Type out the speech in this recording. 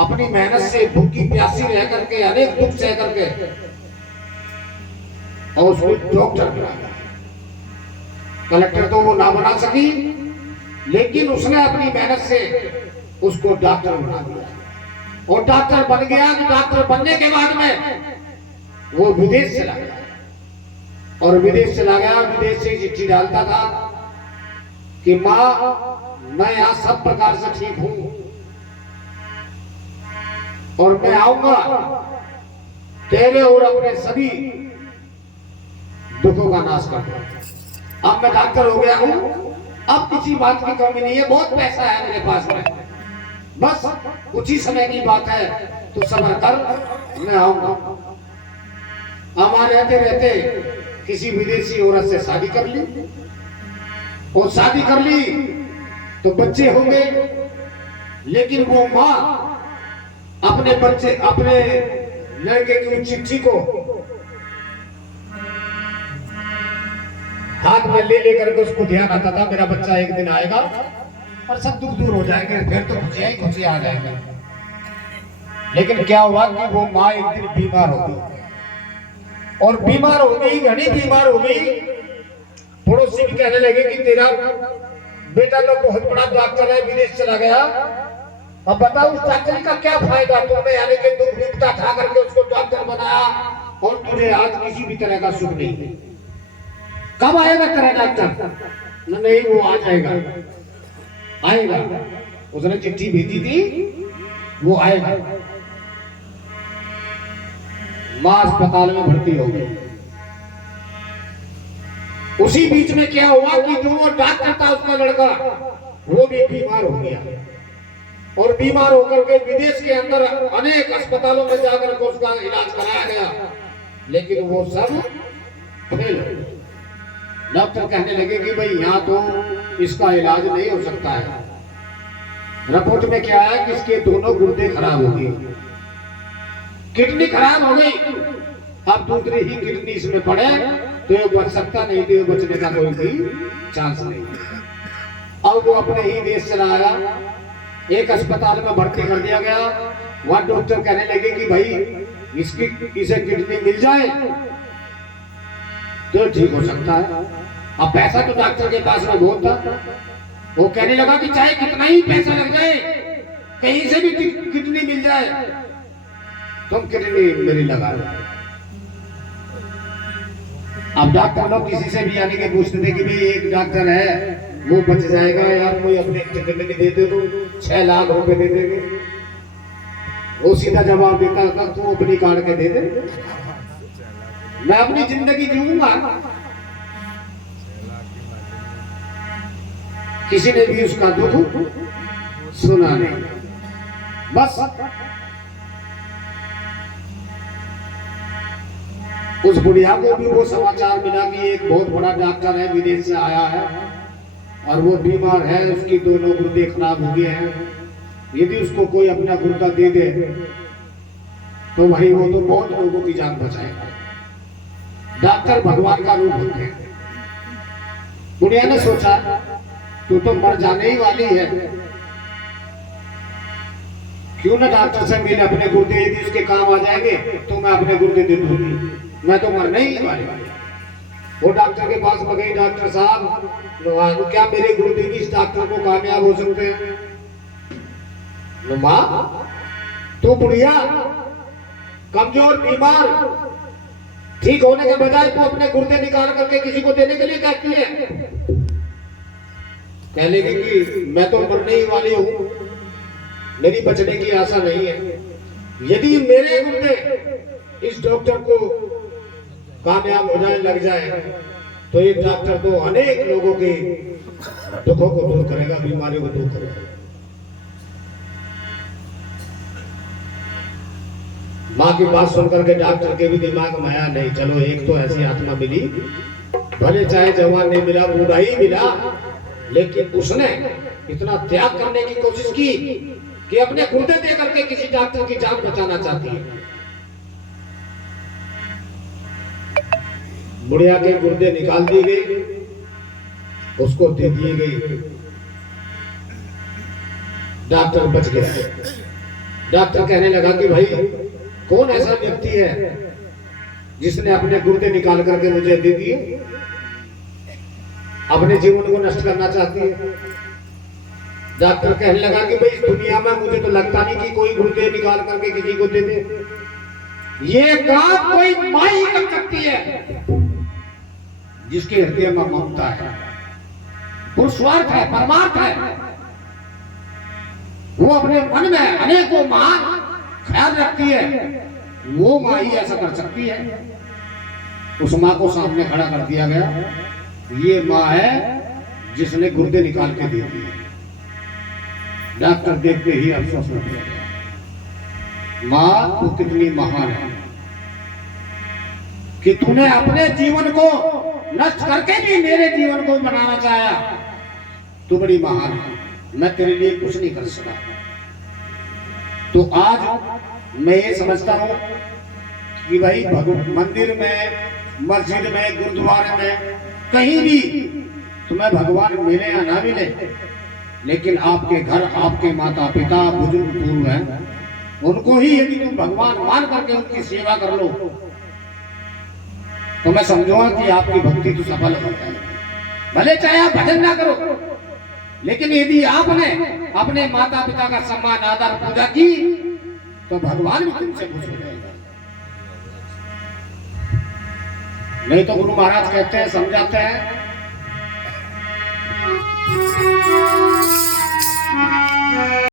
अपनी मेहनत से भूखी प्यासी रह करके अनेक दुख सह करके और उसको डॉक्टर बनाया। कलेक्टर तो वो ना बना सकी, लेकिन उसने अपनी मेहनत से उसको डॉक्टर बना दिया और डॉक्टर बन गया। डॉक्टर बनने के बाद में वो विदेश चला गया और विदेश चला गया। विदेश से चिट्ठी डालता था कि माँ मैं यहाँ सब प्रकार से ठीक हूं और मैं आऊंगा तेरे और अपने सभी दुखों का नाश कर दूंगा। अब मैं डॉक्टर हो गया हूं, अब किसी बात की कमी नहीं है, बहुत पैसा है मेरे पास में, बस कुछ ही समय की बात है, तो सब्र कर, मैं आऊंगा। हमारे रहते रहते किसी विदेशी औरत से शादी कर ली और शादी कर ली तो बच्चे होंगे, लेकिन वो माँ अपने बच्चे अपने लड़के की चिट्ठी को हाथ में ले लेकर के उसको ध्यान आता था मेरा बच्चा एक दिन आएगा और सब दुख दूर हो जाएंगे, फिर तो खुशियां ही खुशियां आ जाएंगे। लेकिन क्या हुआ कि वो माँ एक दिन बीमार हो गई और बीमार हो गई, घनी बीमार हो गई। पड़ोसी भी कहने लगे कि तेरा बेटा तो बहुत बड़ा डॉक्टर है, विदेश चला गया, अब बताओ उस डॉक्टरी का क्या फायदा, तुमने यानी कि दुख विपदा खा करके उसको डॉक्टर बनाया और तुझे आज किसी भी तरह का सुख नहीं। कब आएगा तेरा डॉक्टर? नहीं वो आ जाएगा, आएगा, उसने चिट्ठी भेजी थी, वो आएगा। मां अस्पताल में भर्ती हो गई। उसी बीच में क्या हुआ कि जो वो डॉक्टर था उसका लड़का वो भी बीमार हो गया और बीमार होकर के विदेश के अंदर अनेक अस्पतालों में जाकर के उसका इलाज कराया गया, लेकिन वो सब फेल हो गया। डॉक्टर कहने लगे कि भाई यहाँ तो इसका इलाज नहीं हो सकता है। रिपोर्ट में क्या है कि इसके दोनों गुर्दे खराब हो गए, किडनी खराब हो गई, अब दूसरी ही किडनी इसमें पड़े तो ये बच सकता नहीं, तो ये बचने का कोई भी चांस नहीं। अब वो अपने ही देश चला आया, एक अस्पताल में भर्ती कर दिया गया। वहां डॉक्टर कहने लगे कि भाई इसे किडनी मिल जाए तो ठीक हो सकता है। अब पैसा तो डॉक्टर के पास में बहुत था, वो कहने लगा कि चाहे कितना ही पैसा लग जाए, कहीं से भी किडनी मिल जाए, तुम किडनी मेरी लगा लो। अब डॉक्टर लोग किसी से भी आने के पूछते थे कि भाई एक डॉक्टर है वो बच जाएगा यार, कोई अपने किडनी दे दे तो 6 लाख रुपए दे देंगे। वो सीधा जवाब देता था तू अपनी काट के दे दे, मैं अपनी जिंदगी जीऊंगा। किसी ने भी उसका दुख सुना नहीं। बस उस बुढ़िया को भी वो समाचार मिला कि एक बहुत बड़ा डॉक्टर है, विदेश से आया है और वो बीमार है, उसकी दोनों गुर्दे खराब हो गए हैं, यदि उसको कोई अपना गुर्दा दे दे तो भाई वो तो बहुत लोगों की जान बचाएगा। डॉक्टर भगवान का रूप होते हैं। बुढ़िया ने सोचा तू तो मर जाने ही वाली है, क्यों ना डॉक्टर से मिले, अपने गुर्दे यदि उसके काम आ जाएंगे तो मैं अपने गुर्दे दे दूंगी, मैं तो मरने ही वाली। वो डॉक्टर के पास में गई, डॉक्टर साहब क्या मेरे गुर्दे भी इस डॉक्टर को कामयाब हो सकते हैं? माँ तू बुढ़िया कमजोर बीमार ठीक होने के बजाय तू अपने गुर्दे निकाल करके किसी को देने के लिए कहती है। कह लेगी कि मैं तो मरने ही वाली हूं, मेरी बचने की आशा नहीं है। यदि मेरे गुर्दे इस डॉक्टर को कामयाब हो जाए, लग जाए, तो ये डॉक्टर तो अनेक लोगों के दुखों को दूर करेगा, बीमारियों को दूर करेगा। माँ की बात सुनकर के डॉक्टर के भी दिमाग में आया नहीं, चलो एक तो ऐसी आत्मा मिली, भले चाहे जवान नहीं मिला, बूढ़ा ही मिला, लेकिन उसने इतना त्याग करने की कोशिश की कि अपने गुर्दे दे करके किसी डॉक्टर की जान बचाना चाहती है। बुढ़िया के गुर्दे निकाल दिए गए, उसको दे दिए गए, डॉक्टर बच गया। डॉक्टर कहने लगा कि भाई कौन ऐसा व्यक्ति है जिसने अपने गुर्दे निकाल करके मुझे दे दिए, अपने जीवन को नष्ट करना चाहती है। डॉक्टर कहने लगा कि भाई इस दुनिया में मुझे तो लगता नहीं कि कोई गुर्दे निकाल करके किसी को दे दे। ये काम कोई माँ ही कर सकती है जिसके हृदय में ममता है, पुरुषार्थ है, परमार्थ है। वो अपने मन में अनेकों महान ख्याल रखती है, वो माँ ही ऐसा कर सकती है। उस माँ को सामने खड़ा कर दिया गया, ये माँ है जिसने गुर्दे निकाल के दे दिए। डॉक्टर देखते ही अफसोस हो गया, माँ तू कितनी महान है कि तूने अपने जीवन को नष्ट करके भी मेरे जीवन को बनाना चाहा। तू बड़ी महान है, मैं तेरे लिए कुछ नहीं कर सका। तो आज मैं ये समझता हूं कि भाई मंदिर में, मस्जिद में, गुरुद्वारे में, कहीं भी तुम्हें भगवान मिले या ना मिले, लेकिन आपके घर आपके माता पिता बुजुर्ग पूर्व हैं, उनको ही यदि तुम भगवान मान करके उनकी सेवा कर लो तो मैं समझूंगा कि आपकी भक्ति तो सफल हो जाएगी। भले चाहे आप भजन ना करो, लेकिन यदि आपने अपने माता पिता का सम्मान आदर पूजा की तो भगवान भी तुमसे खुश हो जाएगा। नहीं तो गुरु महाराज कहते हैं, समझाते हैं